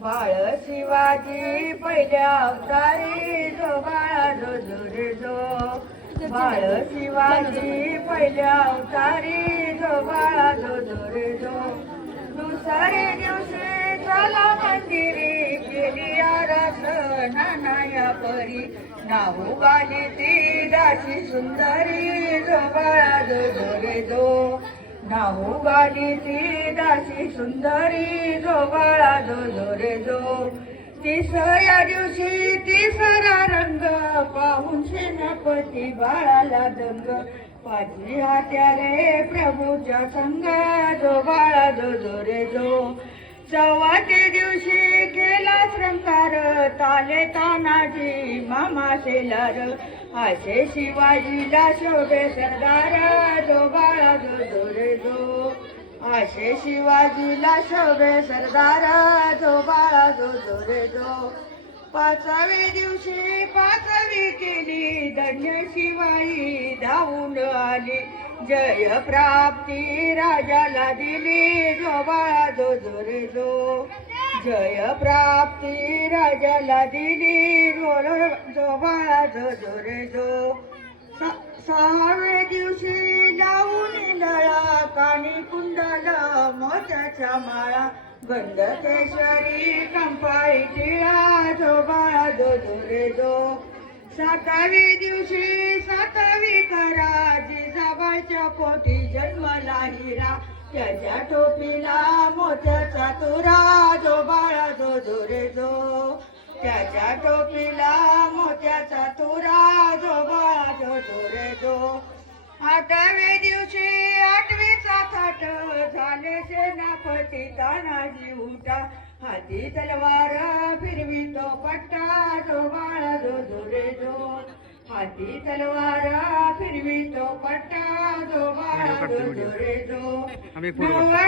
बाळ शिवाजी पहिल्या अवतारी जो बाळा जो जो बाळ शिवाजी पहिल्या अवतारी जो बाळा जो जो जो. दुसरे दिवशी नाया परी नाऊ बाली ती दाशी सुंदरी जोबाळा जो जो रे जो नाऊ गाली ती दाशी सुंदरी जोबाळा जो जो तिसऱ्या दिवशी तिसरा रंग पाहून सेनापती बाळाला दंग. पाचवी हात्यारे प्रभूच्या संग जो बाळा जो जो चौथ्या दिवशी केला ताले तानाजी मामा शेलार. असे शिवाजीला शोभे सरदार जो बाळा जो जो जो. असे शिवाजीला शोभे सरदार जो बाळा जो जो जो. पाचवे दिवशी पाचवी केली धन्य शिवाई धावून आली. जय प्राप्ती राजाला दिली जो बाळा जो जो जो. जय प्राप्ती राजाला दिली. रोल जो बाळा जो रे जो. सहाव्या दिवशी लावून नळा कानी कुंडल मोत्याच्या माळा. गंधकेश्वरी कंपाळी टिळा जो बाळा जो जो रे जो. सातवी दिवशी सातवी करा जिजाबाईच्या पोटी त्याच्या टोपीला मोत्याचा तुरा जो बाळा जो जो रे जो. त्याच्या टोपीला मोत्याचा तुरा जो बाळा जो जो रे जो. आठवे दिवशी आठवीचा थाट झाले सेनापती तानाजी उठा. हाती तलवार फिरवितो पट्टा जो बाळा जो जो रे जो. हाती तलवार फिरवितो पट्टा जो बाळा जो जो रे जो आम्ही एक फोटो नवव्या